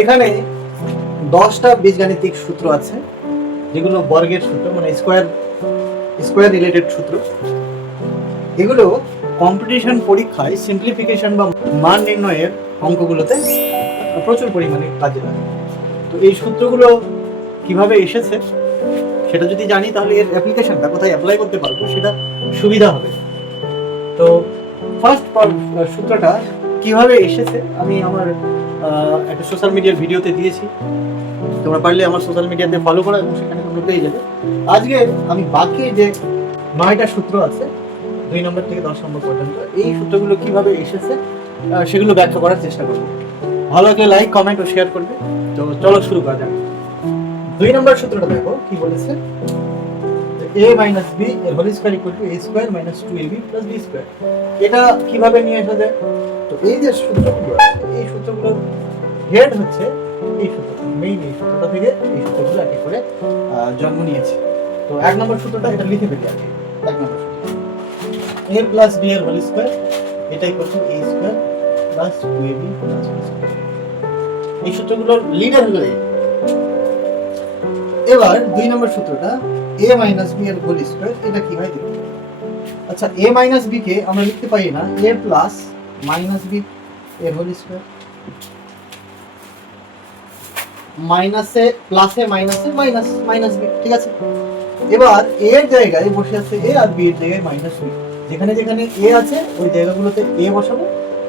এখানে দশটা বীজগাণিতিক সূত্র আছে, যেগুলো বর্গের সূত্র মানে স্কোয়ার স্কোয়ার রিলেটেড সূত্র। এগুলো কম্পিটিশন পরীক্ষায় সিম্পলিফিকেশন বা মান নির্ণয়ের অঙ্কগুলোতে প্রচুর পরিমাণে কাজে লাগে। তো এই সূত্রগুলো কীভাবে এসেছে, সেটা যদি জানি, তাহলে এর অ্যাপ্লিকেশনটা কোথায় অ্যাপ্লাই করতে পারব, সেটা সুবিধা হবে। তো ফার্স্ট সূত্রটা কীভাবে এসেছে, আমি আমার একটা সোশ্যাল মিডিয়ার ভিডিওতে দিয়েছি। তোমরা পারলে আমার সোশ্যাল মিডিয়াতে ফলো করো এবং সেখানে তোমরা পেয়ে যাবে। আজকে আমি বাকি যে নয়টা সূত্র আছে, দুই নম্বর থেকে দশ নম্বর পর্যন্ত, এই সূত্রগুলো কীভাবে এসেছে সেগুলো ব্যাখ্যা করার চেষ্টা করব। ভালো লাগলে লাইক কমেন্ট ও শেয়ার করবে। তো চলো শুরু করা যাক। দুই নম্বর সূত্রটা দেখো, কি বলেছে? এ মাইনাস বি এর whole square equal to A square minus two A B plus B square এটা কীভাবে নিয়ে আসা যায়? তো এই যে সূত্রগুলো, এই সূত্রগুলোর হেড হচ্ছে এই সূত্রটা মেইন এই সূত্রটা থেকে এই সূত্রগুলো এক করে জন্ম নিয়েছে। তো এক নম্বর সূত্রটা এটা লিখে ফেলি আগে। এক নম্বর সূত্র। এ প্লাস বি এর হোল স্কোয়ার এটা equal to A square plus two A B plus B square এই সূত্রগুলোর লিডার হলো এবার দুই নম্বর সূত্রটা এ মাইনাস বি এর হোল স্কোয়ার এটা কি হয় দেখি। আচ্ছা এ মাইনাস বি কে আমরা লিখতে পারি না এ প্লাস মাইনাস বি এর হোল স্কোয়ার মাইনাসে প্লাসে মাইনাসে মাইনাস মাইনাস বি ঠিক আছে? এবার এ এর জায়গায় বসে আছে এ আর বি এর জায়গায় মাইনাস বি যেখানে যেখানে এ আছে, ওই জায়গাগুলোতে এ বসাবো,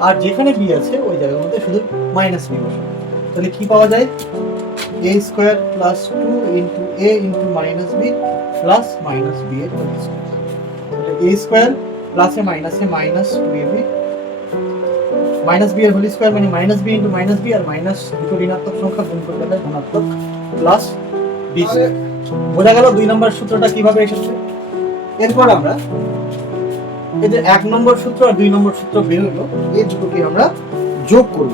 আর যেখানে বি আছে, ওই জায়গাগুলোতে শুধু মাইনাস বি বসাবো। তাহলে কি পাওয়া যায়? A square plus two into A into minus B plus minus B এর হোল তাহলে এ স্কোয়ার প্লাসে মাইনাসে minus two A B minus B এর হোল স্কোয়ার মানে minus B into minus B আর মাইনাস দুটো ঋণাত্মক সংখ্যা গুণ করলে হয় ধনাত্মক প্লাস বি বোঝা গেল দুই নম্বর সূত্রটা কীভাবে এসেছে? এরপর আমরা এই যে এক নম্বর সূত্র আর দুই নম্বর সূত্র বেরোলো এই দুটোকে আমরা যোগ করব।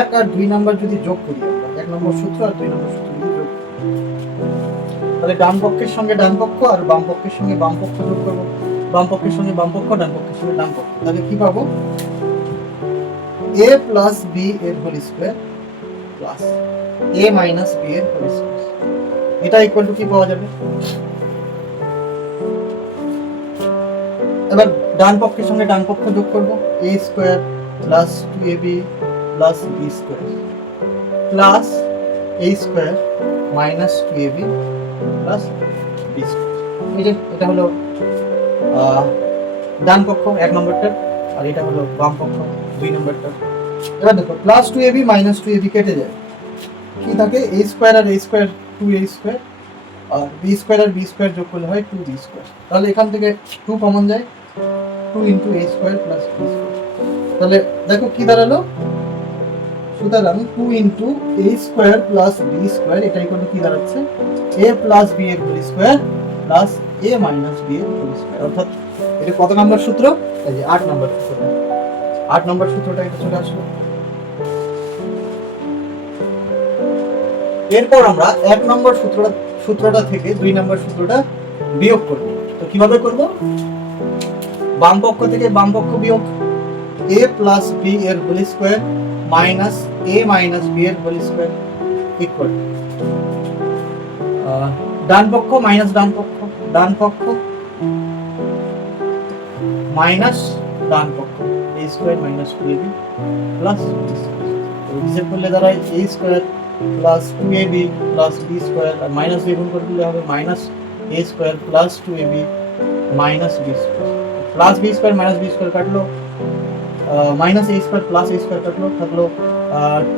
এক আর দুই নম্বর যদি যোগ করি এক নম্বর সূত্র আর দুই নম্বর সূত্র। তাহলে ডান পক্ষের সঙ্গে ডান পক্ষ আর বাম পক্ষের সঙ্গে বাম পক্ষ যোগ করব। বাম পক্ষের সঙ্গে বাম পক্ষ, ডান পক্ষের সঙ্গে ডান পক্ষ। তাহলে কি পাবো? এ প্লাস বি এর whole square plus A minus B এর হোল স্কোয়ার এটা ইকুয়াল টু কি পাওয়া যাবে? এবার ডান পক্ষের সঙ্গে ডান পক্ষ যোগ করব। A square plus two A B plus B square plus A square minus two A B plus B square এই যে, এটা হলো ডান পক্ষ, এক নম্বরটা, আর এটা হলো বাম পক্ষ, দুই নম্বরটা। এবার দেখো plus two A B minus two A B কেটে যায়। কি থাকে? A square R A square two A square R B square আর বি স্কোয়ার যোগ করলে হয় টু বি স্কোয়ার তাহলে এখান থেকে টু কমন যায় two into A square plus B square তাহলে দেখো কি দাঁড়াল? সুতরাং two into A square plus B square এটাই কোনো কি দাঁড়াচ্ছে? এ প্লাস বি এর whole square plus A minus B এর হোল স্কোয়ার অর্থাৎ এটা কত নম্বর সূত্র? এই যে আট নম্বর সূত্রটা আট নম্বর সূত্রটা এটা চলে আসলো। এরপর আমরা এক নম্বর সূত্রটা সূত্রটা থেকে দুই নম্বর সূত্রটা বিয়োগ করব। তো কীভাবে করব? বাম পক্ষ থেকে বাম পক্ষ বিয়োগ। এ প্লাস বি এর whole square minus A minus B এর হোল স্কোয়ার ইকুয়াল ডান পক্ষ মাইনাস ডান পক্ষ ডান পক্ষ মাইনাস ডান পক্ষ A square minus two A B plus হিসেব করলে দাঁড়ায় A square plus two A B plus B square R minus B গুণ করে দিলে হবে minus A square plus two A B minus B square plus B square minus B square কাটলো minus A square plus A square কাটলো থাকল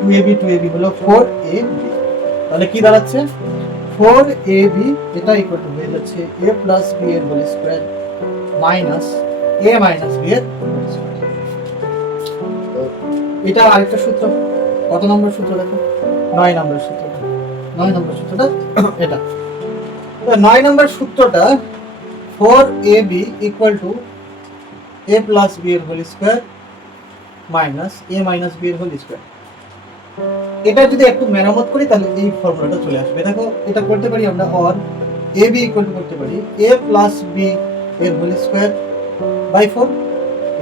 two A B two A B হলো four A B তাহলে কি দাঁড়াচ্ছে? Four A B এটা equal to হয়ে যাচ্ছে এ প্লাস বি এর whole square minus A minus B এর এটা আরেকটা সূত্র, কত নম্বর সূত্র দেখো? নয় নম্বর সূত্রটা নয় নম্বর সূত্রটা এটা। নয় নম্বর সূত্রটা four A B equal to A plus B এর whole square minus A minus B এর হোল স্কোয়ার এটা যদি একটু মেরামত করি, তাহলে এই ফর্মুলাটা চলে আসবে। দেখো, এটা করতে পারি আমরা অর এ বি ইকুয়াল করতে পারি। এ প্লাস বি এর হোল স্কোয়ার বাই ফোর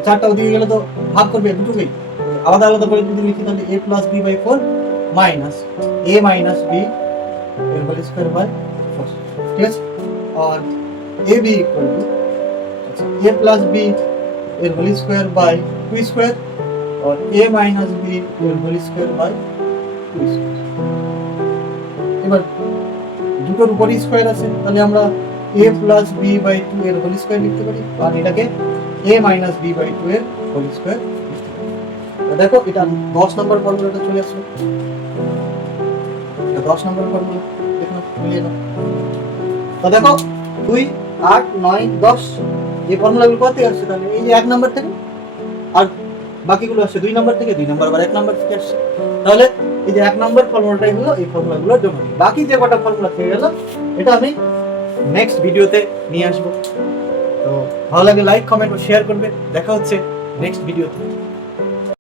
চারটা ওদিকে গেলে তো ভাগ করবে দুটোকেই। আলাদা আলাদা করে যদি লিখি, তাহলে A plus B by four minus A minus B এর হোল স্কোয়ার বাই ফোর ঠিক আছে? আর A B equal to A plus B এর whole square by two square और a মাইনাস বি এর হোল স্কোয়ার বাই এবার দুটোর উপর square আছে, তাহলে আমরা a plus B by two এর হোল স্কোয়ার লিখতে পারি, আর এটাকে a minus B by two এর হোল স্কোয়ার দেখো, এটা দশ নম্বর ফর্মুলাটা চলে আসলো। দশ নম্বর ফর্মুলা মিলিয়ে নাও দেখো, দুই, আট, নয়, দশ এই ফর্মুলাগুলো কোথা থেকে আসছে তাহলে এই যে এক নম্বর থেকে আর বাকিগুলো আসছে দুই নম্বর থেকে দুই নম্বর আবার এক নম্বর থেকে আসছে। তাহলে এই যে এক নম্বর ফর্মুলাটাই হলো এই ফর্মুলাগুলোর জন্য। বাকি যে কটা ফর্মুলা থেকে গেল, এটা আমি নেক্সট ভিডিওতে নিয়ে আসব। তো ভালো লাগে লাইক কমেন্ট ও শেয়ার করবে। দেখা হচ্ছে নেক্সট ভিডিওতে